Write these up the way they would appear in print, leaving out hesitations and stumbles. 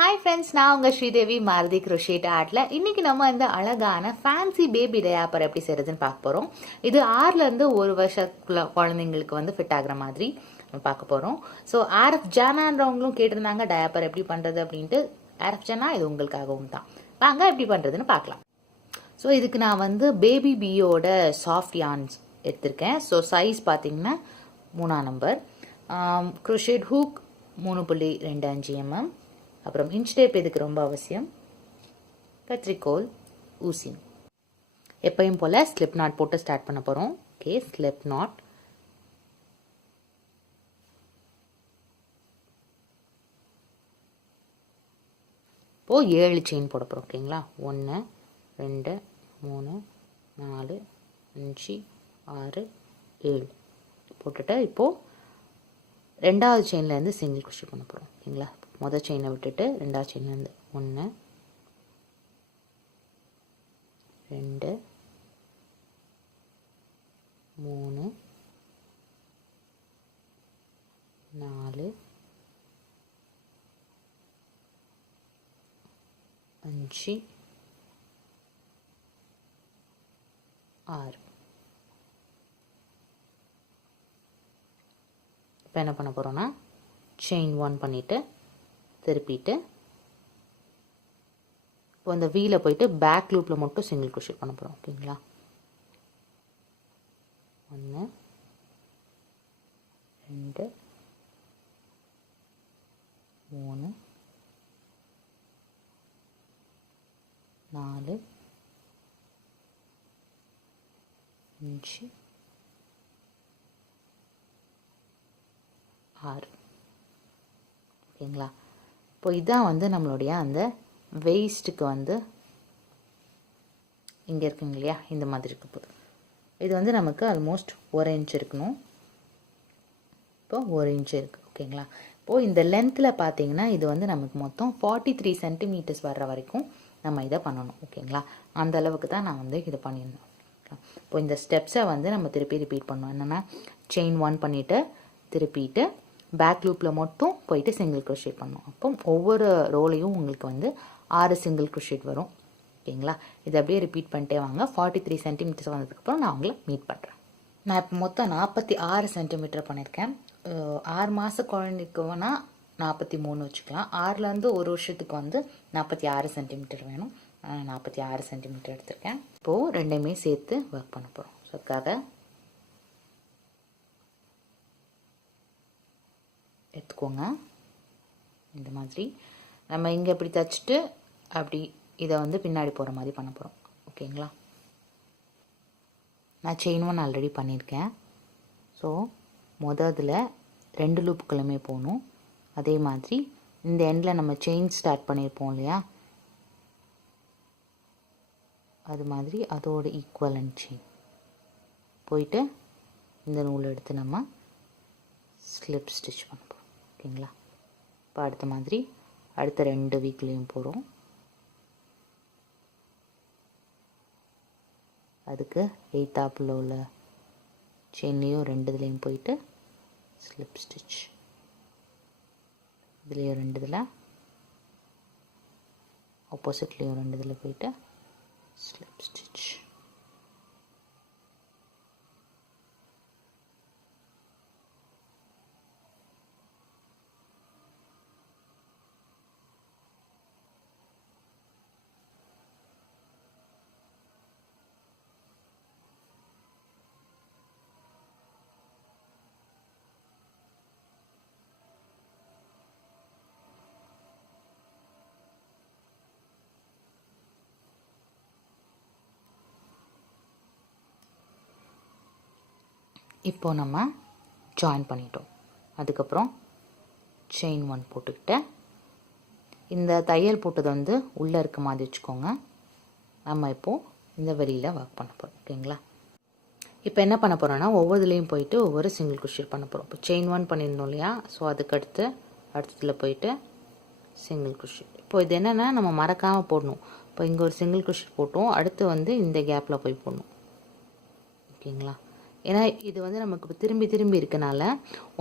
Hi friends, நான் உங்க Sridevi Maruti crochet ஆர்ட்ல இன்னைக்கு நம்ம இந்த அழகான ஃபேன்சி பேபி டயாப்பர் எப்படி செய்யறதுன்னு பார்க்க போறோம். இது 6ல இருந்து 1 வருஷத்துக்குள்ள குழந்தைங்களுக்கு வந்து ஃபிட் ஆகுற மாதிரி நம்ம பார்க்க போறோம். ஸோ ஆர்எஃப் ஜானான்றவங்களும் கேட்டிருந்தாங்க டயாப்பர் எப்படி பண்றது அப்படின்ட்டு. ஆர்எஃப் ஜானா இது உங்களுக்காகவும் தான். வாங்க எப்படி பண்றதுன்னு பார்க்கலாம். ஸோ இதுக்கு நான் வந்து பேபி பியோட சாஃப்ட் யார்ன்ஸ் எடுத்திருக்கேன். ஸோ சைஸ் பார்த்தீங்கன்னா 3ஆம் நம்பர். crochet hook 3.25 mm. அப்புறம் இன்ச் டேப் இதுக்கு ரொம்ப அவசியம். கத்திரிக்கோல், ஊசி. எப்பயும் போல் ஸ்லிப் நாட் போட்டு ஸ்டார்ட் பண்ண போகிறோம். Okay, slip knot. இப்போது 7 செயின் போட போகிறோம். ஓகேங்களா, 1 2 3 4 5 6 7 போட்டுட்டு இப்போது 2வது செயின்லேருந்து சிங்கிள் crochet பண்ண போகிறோம். ஓகேங்களா, முதல் செயினை விட்டுட்டு 2வது செயின்லேருந்து 1 2 3 4 5 6. இப்போ என்ன பண்ண போகிறோன்னா செயின் 1 பண்ணிவிட்டு திருப்பிட்டு இப்போ அந்த வீல போயிட்டு பேக் லூப்பில் மட்டும் சிங்கிள் crochet பண்ண போகிறோம். ஓகேங்களா, 1 2 3 4 5 6. ஓகேங்களா, இப்போ இதான் வந்து நம்மளுடைய அந்த வெயிஸ்ட்டுக்கு வந்து இங்கே இருக்குங்க இல்லையா, இந்த மாதிரி இருக்க போகுது. இது வந்து நமக்கு ஆல்மோஸ்ட் 1 இன்ச் இருக்கணும். இப்போ 1 இன்ச் இருக்குது. ஓகேங்களா, இப்போது இந்த லென்த்தில் பார்த்தீங்கன்னா இது வந்து நமக்கு மொத்தம் 43 சென்டிமீட்டர்ஸ் வர்ற வரைக்கும் நம்ம இதை பண்ணணும். ஓகேங்களா, அந்த அளவுக்கு தான் நான் வந்து இதை பண்ணியிருந்தேன். இப்போ இந்த ஸ்டெப்ஸை வந்து நம்ம திருப்பி ரிப்பீட் பண்ணோம். என்னென்னா செயின் 1 பண்ணிவிட்டு திருப்பிட்டு பேக் லூப்பில் மட்டும் போயிட்டு சிங்கிள் crochet பண்ணணும். அப்போ ஒவ்வொரு ரோலையும் உங்களுக்கு வந்து 6 சிங்கிள் crochet வரும். ஓகேங்களா, இதை அப்படியே ரிப்பீட் பண்ணிட்டே வாங்க. 43 சென்டிமீட்டர்ஸ் வந்ததுக்கப்புறம் நான் உங்களை மீட் பண்ணுறேன். நான் இப்போ மொத்தம் 46 சென்டிமீட்டர் பண்ணியிருக்கேன். 6 மாத குழந்தைக்கு வேணால் 43 வச்சுக்கலாம். 6லேருந்து 1 வருஷத்துக்கு வந்து 46 சென்டிமீட்டர் வேணும். 46 சென்டிமீட்டர் எடுத்திருக்கேன். இப்போது ரெண்டையுமே சேர்த்து ஒர்க் பண்ண போகிறோம். ஸோ அதுக்காக எடுத்துக்கோங்க. இந்த மாதிரி நம்ம இங்கே இப்படி தைச்சிட்டு அப்படி இதை வந்து பின்னாடி போகிற மாதிரி பண்ண போகிறோம். ஓகேங்களா, நான் செயின் 1 ஆல்ரெடி பண்ணியிருக்கேன். ஸோ இதில் 2 லூப்புக்களுமே போகணும். அதே மாதிரி இந்த எண்டில் நம்ம செயின் ஸ்டார்ட் பண்ணியிருப்போம் இல்லையா, அது மாதிரி அதோட ஈக்குவலன்ட் செயின் போயிட்டு இந்த நூல் எடுத்து நம்ம ஸ்லிப் ஸ்டிச் பண்ண போகிறோம். ஓகேங்களா, இப்போ அடுத்த மாதிரி அடுத்த 2 வீக்லேயும் போகிறோம். அதுக்கு எய்த்தாப்பில் உள்ள செயின்லேயும் 2 இதுலேயும் போயிட்டு ஸ்லிப் ஸ்டிச், இதுலேயும் 2 இதில், ஆப்போசிட்லேயும் 2 இதில் போயிட்டு ஸ்லிப் ஸ்டிச். இப்போது நம்ம ஜாயின் பண்ணிட்டோம். அதுக்கப்புறம் செயின் 1 போட்டுக்கிட்டு இந்த தையல் போட்டது வந்து உள்ளே இருக்க மாதிரி வச்சுக்கோங்க. நம்ம இப்போது இந்த வெளியில் ஒர்க் பண்ண போகிறோம். ஓகேங்களா, இப்போ என்ன பண்ண போகிறோன்னா ஒவ்வொருலேயும் போயிட்டு ஒவ்வொரு சிங்கிள் crochet பண்ண போகிறோம். இப்போ செயின் 1 பண்ணியிருந்தோம் இல்லையா, ஸோ அதுக்கடுத்து அடுத்ததில் போயிட்டு சிங்கிள் crochet. இப்போ இது என்னென்னா நம்ம மறக்காமல் போடணும். இப்போ இங்கே ஒரு சிங்கிள் crochet போட்டோம், அடுத்து வந்து இந்த கேப்பில் போய் போடணும். ஓகேங்களா, ஏன்னா இது வந்து நமக்கு திரும்பி திரும்பி இருக்கனால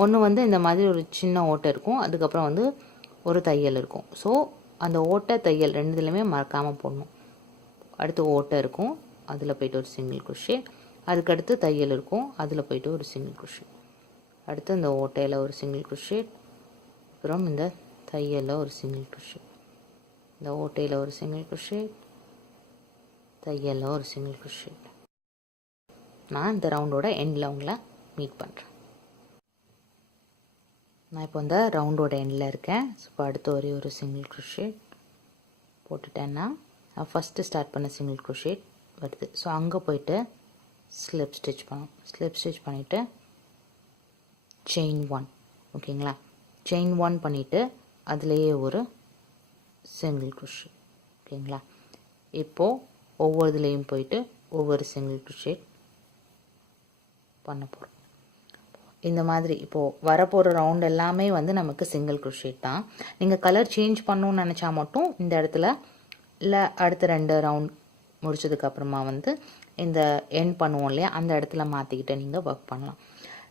ஒன்று வந்து இந்த மாதிரி ஒரு சின்ன ஓட்டை இருக்கும், அதுக்கப்புறம் வந்து ஒரு தையல் இருக்கும். ஸோ அந்த ஓட்டை தையல் ரெண்டுத்துலையுமே மறக்காமல் போடணும். அடுத்து ஓட்டை இருக்கும், அதில் போய்ட்டு ஒரு சிங்கிள் குரோஷே. அதுக்கடுத்து தையல் இருக்கும், அதில் போய்ட்டு ஒரு சிங்கிள் குரோஷே. அடுத்து இந்த ஓட்டையில் ஒரு சிங்கிள் குரோஷே, அப்புறம் இந்த தையலில் ஒரு சிங்கிள் குரோஷே, இந்த ஓட்டையில் ஒரு சிங்கிள் குரோஷே, தையலில் ஒரு சிங்கிள் குரோஷே. நான் இந்த ரவுண்டோட எண்டில் உங்களை மீட் பண்ணுறேன். நான் இப்போ இந்த ரவுண்டோட எண்டில் இருக்கேன். ஸோ இப்போ அடுத்து ஒரே ஒரு சிங்கிள் குரோஷே போட்டுட்டேன்னா நான் ஃபஸ்ட்டு ஸ்டார்ட் பண்ண சிங்கிள் குரோஷே வருது. ஸோ அங்கே போய்ட்டு ஸ்லிப் ஸ்டிச் பண்ணணும். ஸ்லிப் ஸ்டிச் பண்ணிவிட்டு செயின் 1, ஓகேங்களா. செயின் 1 பண்ணிவிட்டு அதுலேயே ஒரு சிங்கிள் குரோஷே, ஓகேங்களா. இப்போது ஒவ்வொரு இதுலேயும் போயிட்டு ஒவ்வொரு சிங்கிள் குரோஷே பண்ண போகிறோம். இந்த மாதிரி இப்போது வரப்போகிற ரவுண்ட் எல்லாமே வந்து நமக்கு சிங்கிள் குரோஷே தான். நீங்கள் கலர் சேஞ்ச் பண்ணணும்னு நினச்சா மட்டும் இந்த இடத்துல, இல்லை அடுத்த 2 ரவுண்ட் முடிச்சதுக்கப்புறமா வந்து இந்த எண்ட் பண்ணுவோம் இல்லையா, அந்த இடத்துல மாற்றிக்கிட்டு நீங்கள் ஒர்க் பண்ணலாம்.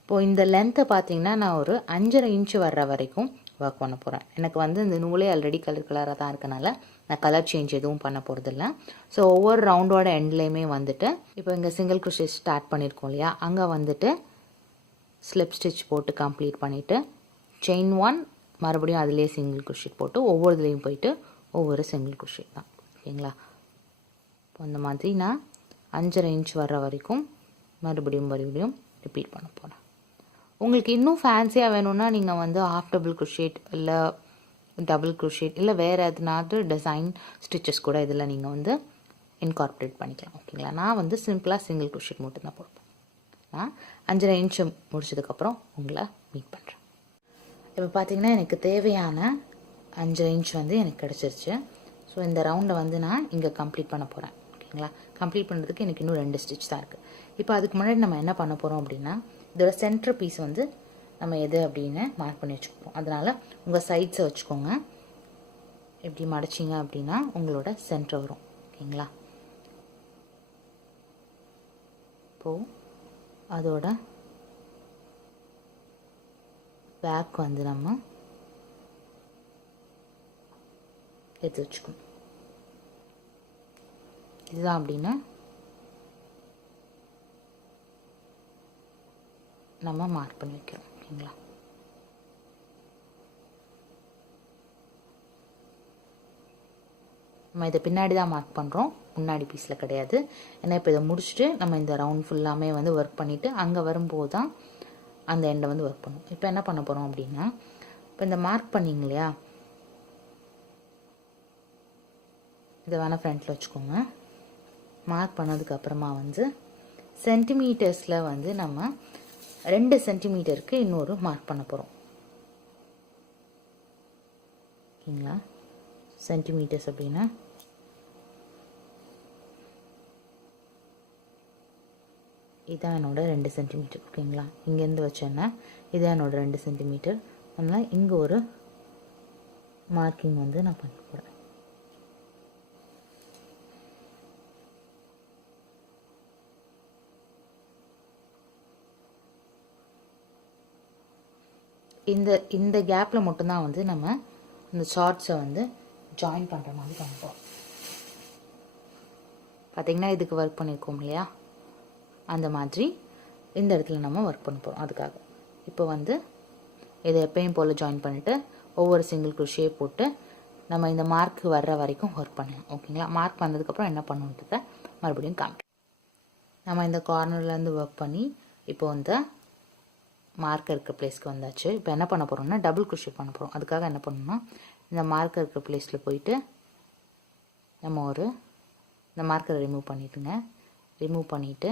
இப்போது இந்த லென்த்தை பார்த்தீங்கன்னா நான் ஒரு 5.5 இன்ச்சு வர்ற வரைக்கும் ஒர்க் பண்ண போகிறேன். எனக்கு வந்து இந்த நூலே ஆல்ரெடி கலராக தான் இருக்கனால நான் கலர் சேஞ்ச் எதுவும் பண்ண போகிறதில்ல. ஸோ ஒவ்வொரு ரவுண்டோட எண்ட்லேயுமே வந்துட்டு இப்போ இங்கே சிங்கிள் குரோஷே ஸ்டார்ட் பண்ணியிருக்கோம் இல்லையா, அங்கே வந்துட்டு ஸ்லிப் ஸ்டிச் போட்டு கம்ப்ளீட் பண்ணிவிட்டு செயின் 1 மறுபடியும் அதிலே சிங்கிள் குரோஷே போட்டு ஒவ்வொரு இதுலேயும் போயிட்டு ஒவ்வொரு சிங்கிள் குரோஷே தான், ஓகேங்களா. இப்போ இந்த மாதிரி நான் 5.5 இன்ச் வர்ற வரைக்கும் மறுபடியும் ரிப்பீட் பண்ண போகிறேன். உங்களுக்கு இன்னும் ஃபேன்சியாக வேணும்னா நீங்கள் வந்து ஹாஃப் டபுள் குரோஷேட் இல்லை டபுள் குரோஷேட் இல்லை வேறு எதுனாவது டிசைன் ஸ்டிச்சஸ் கூட இதில் நீங்கள் வந்து இன்கார்பரேட் பண்ணிக்கலாம், ஓகேங்களா. நான் வந்து சிம்பிளாக சிங்கிள் குரோஷேட் மட்டும்தான் போடுவேன். நான் 5.5 இன்ச்சு முடிச்சதுக்கப்புறம் உங்களை மீட் பண்ணுறேன். இப்போ பார்த்தீங்கன்னா எனக்கு தேவையான 5.5 இன்ச் வந்து எனக்கு கிடச்சிருச்சு. ஸோ இந்த ரவுண்டை வந்து நான் இங்கே கம்ப்ளீட் பண்ண போகிறேன், ஓகேங்களா. கம்ப்ளீட் பண்ணுறதுக்கு எனக்கு இன்னும் 2 ஸ்டிச் தான் இருக்குது. இப்போ அதுக்கு முன்னாடி நம்ம என்ன பண்ண போகிறோம் அப்படின்னா, இதோட சென்டர் பீஸ் வந்து நம்ம எது அப்படின்னு மார்க் பண்ணி வச்சுக்கோம். அதனால் உங்கள் சைட்ஸை வச்சுக்கோங்க. இப்படி மடிச்சிங்க அப்படின்னா உங்களோட சென்டர் வரும், ஓகேங்களா. இப்போது அதோட பேக் வந்து நம்ம எடுத்து வச்சுக்கணும். இதுதான் அப்படின்னா நம்ம மார்க் பண்ணி வைக்கிறோம், ஓகேங்களா. நம்ம இதை பின்னாடி தான் மார்க் பண்ணுறோம், முன்னாடி பீஸில் கிடையாது. ஏன்னா இப்போ இதை முடிச்சுட்டு நம்ம இந்த ரவுண்ட் ஃபுல்லாமே வந்து ஒர்க் பண்ணிவிட்டு அங்கே வரும்போது தான் அந்த எண்டை வந்து ஒர்க் பண்ணுவோம். இப்போ என்ன பண்ண போகிறோம் அப்படின்னா, இப்போ இந்த மார்க் பண்ணிங்க இல்லையா, இதை வேணால் ஃப்ரண்ட்டில் வச்சுக்கோங்க. மார்க் பண்ணதுக்கப்புறமா வந்து சென்டிமீட்டர்ஸில் வந்து நம்ம 2 சென்டிமீட்டருக்கு இன்னொரு மார்க் பண்ண போகிறோம், ஓகேங்களா. சென்டிமீட்டர்ஸ் அப்படின்னா இதான் என்னோட 2 சென்டிமீட்டர், ஓகேங்களா. இங்கேருந்து வச்சேன்னா இதான் என்னோட 2 சென்டிமீட்டர். அதனால் இங்கே ஒரு மார்க்கிங் வந்து நான் பண்ண போகிறேன். இந்த கேப்பில் மட்டும்தான் வந்து நம்ம இந்த ஷார்ட்ஸை வந்து ஜாயின் பண்ணுற மாதிரி பண்ணுறோம். பார்த்திங்கன்னா இதுக்கு ஒர்க் பண்ணியிருக்கோம் இல்லையா, அந்த மாதிரி இந்த இடத்துல நம்ம ஒர்க் பண்ண போகிறோம். அதுக்காக இப்போ வந்து இதை எப்பயும் போல் ஜாயின் பண்ணிவிட்டு ஒவ்வொரு சிங்கிள் குரோஷே போட்டு நம்ம இந்த மார்க் வர்ற வரைக்கும் ஒர்க் பண்ணலாம், ஓகேங்களா. மார்க் பண்ணதுக்கப்புறம் என்ன பண்ணுன்றத மறுபடியும் காமிக்கிறேன். நம்ம இந்த கார்னர்லேருந்து ஒர்க் பண்ணி இப்போ வந்து மார்க்கர் இருக்க பிளேஸ்க்கு வந்தாச்சு. இப்போ என்ன பண்ண போகிறோம்னா டபுள் குரோஷே பண்ண போகிறோம். அதுக்காக என்ன பண்ணணும்னா இந்த மார்க்கர் இருக்க பிளேஸில் போயிட்டு நம்ம இந்த மார்க்கரை ரிமூவ் பண்ணிவிட்டுங்க. ரிமூவ் பண்ணிவிட்டு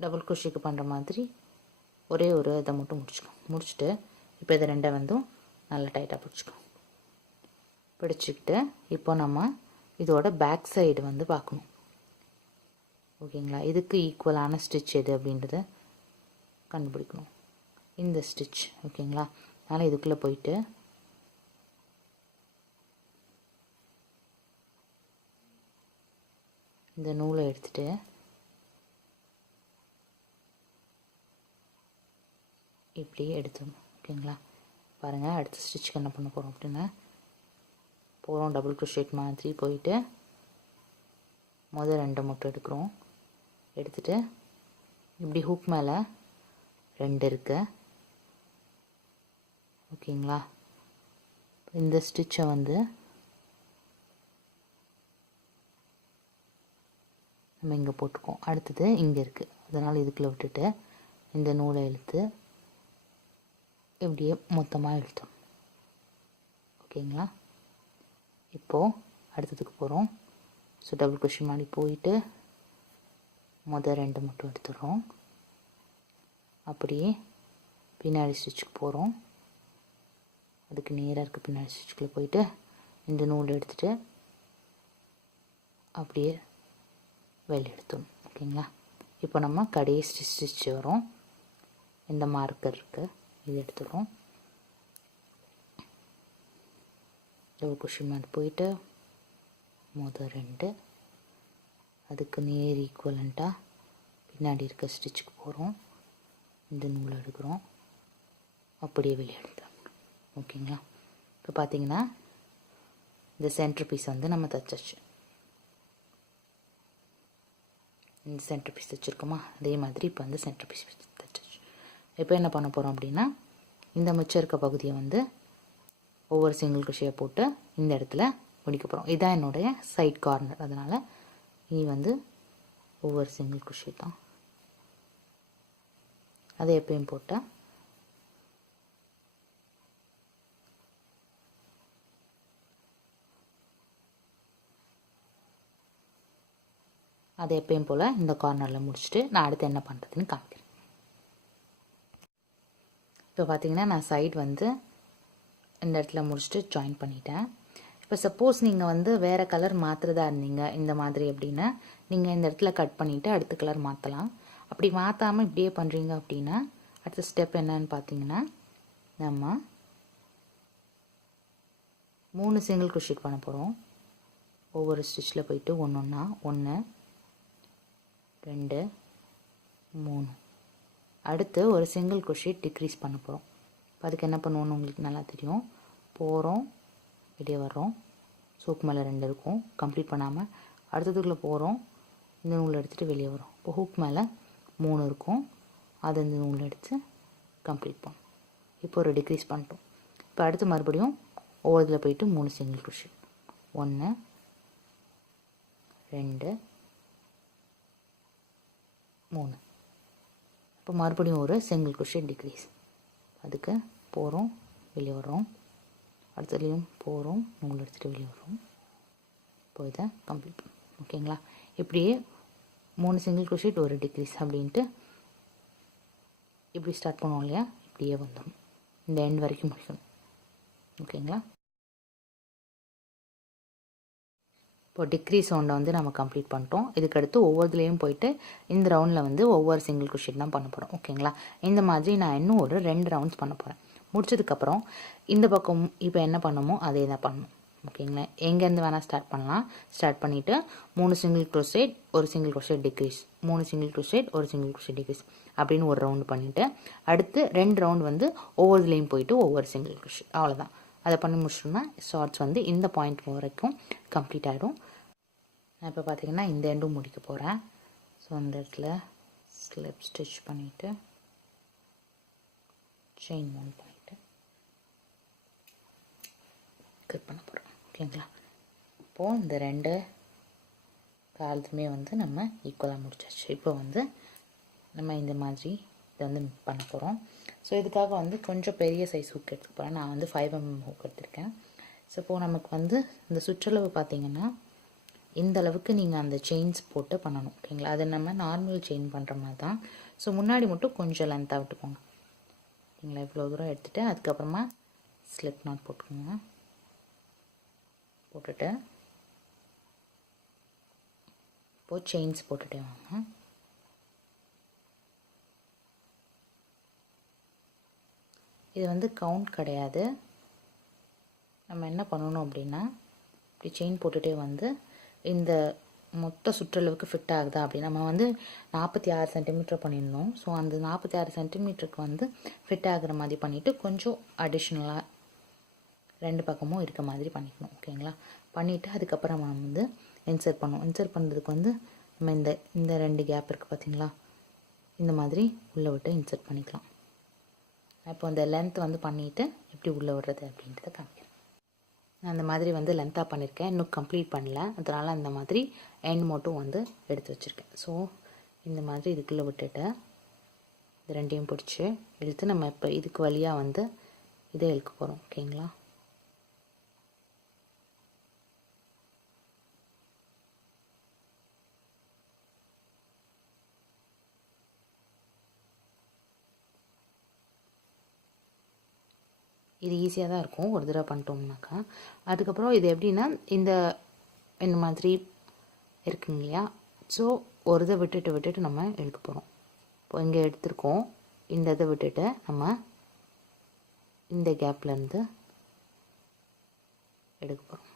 டபுள் குரோஷேக்கு பண்ணுற மாதிரி ஒரே ஒரு இதை மட்டும் முடிச்சுட்டு இப்போ இதை 2 வந்து நல்லா டைட்டாக பிடிச்சிக்கிட்டு இப்போ நம்ம இதோட பேக் சைடு வந்து பார்க்கணும், ஓகேங்களா. இதுக்கு ஈக்குவலான ஸ்டிச் எது அப்படின்றத கண்டுபிடிக்கணும். இந்த ஸ்டிச், ஓகேங்களா. அதனால் இதுக்குள்ளே போயிட்டு இந்த நூலை எடுத்துகிட்டு இப்படி எடுத்துடணும், ஓகேங்களா. பாருங்கள் அடுத்த ஸ்டிச்சுக்கு என்ன பண்ண போகிறோம் அப்படின்னா போகிறோம் டபுள் க்ரோஷேட் மாதிரி போயிட்டு முதல் 2 மட்டும் எடுக்கிறோம். எடுத்துகிட்டு இப்படி ஹூக் மேலே 2 இருக்குது. ஓகேங்களா? இந்த ஸ்டிச்சை வந்து நம்ம இங்கே போட்டுக்கோம். அடுத்தது இங்கே இருக்குது, அதனால் இதுக்குள்ளே விட்டுட்டு இந்த நூலை இழுத்து இப்படியே மொத்தமாக இழுத்தோம். ஓகேங்களா? இப்போது அடுத்ததுக்கு போகிறோம். ஸோ டபுள் க்ரோஷேட் மாதிரி போயிட்டு முதல் 2 மட்டும் எடுத்துடுறோம். அப்படியே பின்னாடி ஸ்டிச்சுக்கு போகிறோம். அதுக்கு நேராக இருக்க பின்னாடி ஸ்டிச்சுக்குள்ளே போயிட்டு இந்த நூல் எடுத்துகிட்டு அப்படியே வெளியே எடுத்துடணும். ஓகேங்களா? இப்போ நம்ம கடைசி ஸ்டிச் வரும். இந்த மார்க்கர் இருக்குது, இது எடுத்துடுறோம். டபுள் க்ரோஷேட் மாதிரி போயிட்டு முதல் 2 அதுக்கு நேர் ஈக்குவலண்ட்டாக பின்னாடி இருக்க ஸ்டிச்சுக்கு போகிறோம். இந்த நூலை எடுக்கிறோம், அப்படியே வெளியே எடுத்துடணும். ஓகேங்களா? இப்போ பார்த்தீங்கன்னா இந்த சென்டர் பீஸ் வந்து நம்ம தைச்சாச்சு. இந்த சென்டர் பீஸ் தைச்சிருக்கோமா, அதே மாதிரி இப்போ வந்து சென்டர் பீஸ் தைச்சாச்சு. இப்போ என்ன பண்ண போகிறோம் அப்படின்னா இந்த மிச்சம் இருக்க பகுதியை வந்து ஒவ்வொரு சிங்கிள் க்ரோஷேயை போட்டு இந்த இடத்துல முடிக்க போகிறோம். இதுதான் என்னுடைய சைட் கார்னர், அதனால் நீ வந்து ஒவ்வொரு சிங்கிள் க்ரோஷே தான். அதை எப்பயும் போட்டால் அதை எப்பயும் போல் இந்த கார்னரில் முடிச்சுட்டு நான் அடுத்து என்ன பண்ணுறதுன்னு காமிக்கிறேன். இப்போ பார்த்தீங்கன்னா நான் சைடு வந்து இந்த இடத்துல முடிச்சுட்டு ஜாயின் பண்ணிட்டேன். இப்போ சப்போஸ் நீங்கள் வந்து வேறு கலர் மாற்றுறதா இருந்தீங்க இந்த மாதிரி அப்படின்னா நீங்கள் இந்த இடத்துல கட் பண்ணிவிட்டு அடுத்த கலர் மாற்றலாம். அப்படி மாற்றாமல் இப்படியே பண்ணுறீங்க அப்படின்னா அடுத்த ஸ்டெப் என்னன்னு பார்த்தீங்கன்னா நம்ம 3 சிங்கிள் க்ரோஷேட் பண்ண போகிறோம். ஒவ்வொரு ஸ்டிச்சில் போயிட்டு ஒன்று 1 2 3 அடுத்து ஒரு சிங்கிள் க்ரோஷேட் டிக்ரீஸ் பண்ண போகிறோம். அதுக்கு என்ன பண்ணுவோன்னு உங்களுக்கு நல்லா தெரியும். போகிறோம், வெளியே வர்றோம், சூக்கு மேலே 2 இருக்கும் கம்ப்ளீட் பண்ணாமல். அடுத்ததுக்குள்ளே போகிறோம், இந்த நூல் எடுத்துகிட்டு வெளியே வரும். இப்போ ஹூக் மேலே 3 இருக்கும், அதை இந்த நூல் எடுத்து கம்ப்ளீட் பண்ணும். இப்போ ஒரு டிக்ரீஸ் பண்ணிட்டோம். இப்போ அடுத்து மறுபடியும் ஒவ்வொருத்தில் போயிட்டு 3 சிங்கிள் க்ரோஷேட் 1 2 3. இப்போ மறுபடியும் ஒரு சிங்கிள் க்ரோஷேட் டிக்ரீஸ். அதுக்கு போகிறோம், வெளியே வர்றோம், அடுத்ததுலேயும் போகிறோம், நூல் எடுத்துகிட்டு வெளியே வர்றோம். இப்போ இதை கம்ப்ளீட் பண்ணும். ஓகேங்களா? இப்படியே 3 சிங்கிள் க்ரோஷேட் ஒரு டிக்ரீஸ் அப்படின்ட்டு இப்படி ஸ்டார்ட் பண்ணுவோம் இல்லையா, இப்படியே வந்துடும். இந்த எண்ட் வரைக்கும் முடிக்கணும். ஓகேங்களா? இப்போ டிக்ரீஸ் ரவுண்டை வந்து நம்ம கம்ப்ளீட் பண்ணிட்டோம். இதுக்கடுத்து ஒவ்வொருத்துலேயும் போயிட்டு இந்த ரவுண்டில் வந்து ஒவ்வொரு சிங்கிள் க்ரோஷேட் தான் பண்ண போகிறோம். ஓகேங்களா? இந்த மாதிரி நான் இன்னும் ஒரு 2 ரவுண்ட்ஸ் பண்ண போகிறேன். முடிச்சதுக்கப்புறம் இந்த பக்கம் இப்போ என்ன பண்ணணுமோ அதே தான் பண்ணணும். ஓகேங்களா? எங்கேருந்து வேணால் ஸ்டார்ட் பண்ணலாம். ஸ்டார்ட் பண்ணிவிட்டு 3 சிங்கிள் க்ரோஷேட் ஒரு single crochet decrease, 3 single crochet ஒரு சிங்கிள் க்ரோஷேட் டிக்ரீஸ் அப்படின்னு ஒரு ரவுண்டு பண்ணிவிட்டு அடுத்து 2 ரவுண்ட் வந்து ஒவ்வொருத்துலேயும் போயிட்டு ஒவ்வொரு சிங்கிள் க்ரோஷேட், அவ்வளோதான். அதை பண்ணி முடிச்சோம்னா ஷார்ட்ஸ் வந்து இந்த பாயிண்ட் வரைக்கும் கம்ப்ளீட் ஆகிடும். நான் இப்போ பார்த்தீங்கன்னா இந்த எண்டும் முடிக்க போகிறேன். ஸோ அந்த இடத்துல ஸ்லிப் ஸ்டிச் பண்ணிவிட்டு செயின் மவுண்ட் பண்ணிவிட்டு கட் பண்ண போகிறோம். ஓகேங்களா? இப்போது இந்த 2 காலத்துமே வந்து நம்ம ஈக்குவலாக முடிச்சாச்சு. இப்போ வந்து நம்ம இந்த மாதிரி இதை வந்து பண்ண போகிறோம். ஸோ இதுக்காக வந்து கொஞ்சம் பெரிய சைஸ் ஹூக் எடுத்துக்க போகிறேன். நான் வந்து 5 mm ஹூக் எடுத்திருக்கேன். ஸோ இப்போது நமக்கு வந்து இந்த சுற்றளவு பார்த்திங்கன்னா இந்த அளவுக்கு நீங்கள் அந்த செயின்ஸ் போட்டு பண்ணணும். ஓகேங்களா? அது நம்ம நார்மல் செயின் பண்ணுற மாதிரி தான். ஸோ முன்னாடி மட்டும் கொஞ்சம் லென்த்தாக விட்டுக்கோங்க. ஓகேங்களா? இவ்வளோ தூரம் எடுத்துகிட்டு அதுக்கப்புறமா ஸ்லிப் நாட் போட்டுக்கோங்க. போட்டுட்டு இப்போது செயின்ஸ் போட்டுகிட்டே வாங்க. இது வந்து கவுண்ட் கிடையாது. நம்ம என்ன பண்ணணும் அப்படின்னா இப்படி செயின் போட்டுகிட்டே வந்து இந்த மொத்த சுற்றளவுக்கு ஃபிட் ஆகுதா அப்படி நம்ம வந்து 46 சென்டிமீட்டர் பண்ணியிருந்தோம். ஸோ அந்த 46 சென்டிமீட்டருக்கு வந்து ஃபிட் ஆகுற மாதிரி பண்ணிவிட்டு கொஞ்சம் அடிஷ்னலாக 2 பக்கமும் இருக்க மாதிரி பண்ணிக்கணும். ஓகேங்களா? பண்ணிவிட்டு அதுக்கப்புறம் நம்ம வந்து இன்சர்ட் பண்ணுவோம். இன்சர்ட் பண்ணுறதுக்கு வந்து நம்ம இந்த 2 கேப் இருக்குது பார்த்தீங்களா, இந்த மாதிரி உள்ளே விட்டு இன்சர்ட் பண்ணிக்கலாம். இப்போ இந்த லென்த் வந்து பண்ணிவிட்டு எப்படி உள்ளே விடுறது அப்படின்றத காமிக்கிறேன். நான் அந்த மாதிரி வந்து லென்த்தாக பண்ணியிருக்கேன், இன்னும் கம்ப்ளீட் பண்ணல, அதனால் அந்த மாதிரி எண்ட் மட்டும் வந்து எடுத்து வச்சுருக்கேன். ஸோ இந்த மாதிரி இதுக்குள்ளே விட்டுட்டு இது 2யும் பிடிச்சி இழுத்து நம்ம இப்போ இதுக்கு வழியாக வந்து இதை இழுக்க போகிறோம். ஓகேங்களா? இது ஈஸியாக தான் இருக்கும் ஒரு தடவை பண்ணிட்டோம்னாக்கா. அதுக்கப்புறம் இது எப்படின்னா இந்த மாதிரி இருக்குங்க இல்லையா, ஸோ ஒரு இதை விட்டுட்டு நம்ம எடுக்க போகிறோம். இப்போ இங்கே எடுத்துருக்கோம், இந்த இதை விட்டுட்டு நம்ம இந்த கேப்லேருந்து எடுக்க போகிறோம்.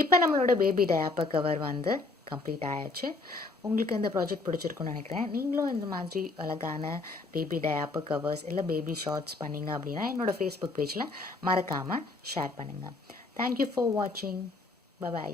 இப்போ நம்மளோட பேபி டயாப்பர் கவர் வந்து கம்ப்ளீட் ஆயாச்சு. உங்களுக்கு இந்த ப்ராஜெக்ட் பிடிச்சிருக்குன்னு நினைக்கிறேன். நீங்களும் இந்த மாதிரி அழகான பேபி டயாப்பர் கவர்ஸ் இல்லை பேபி ஷார்ட்ஸ் பண்ணிங்க அப்படின்னா என்னோடய ஃபேஸ்புக் பேஜில் மறக்காமல் ஷேர் பண்ணுங்கள். தேங்க்யூ ஃபார் வாட்சிங். பை.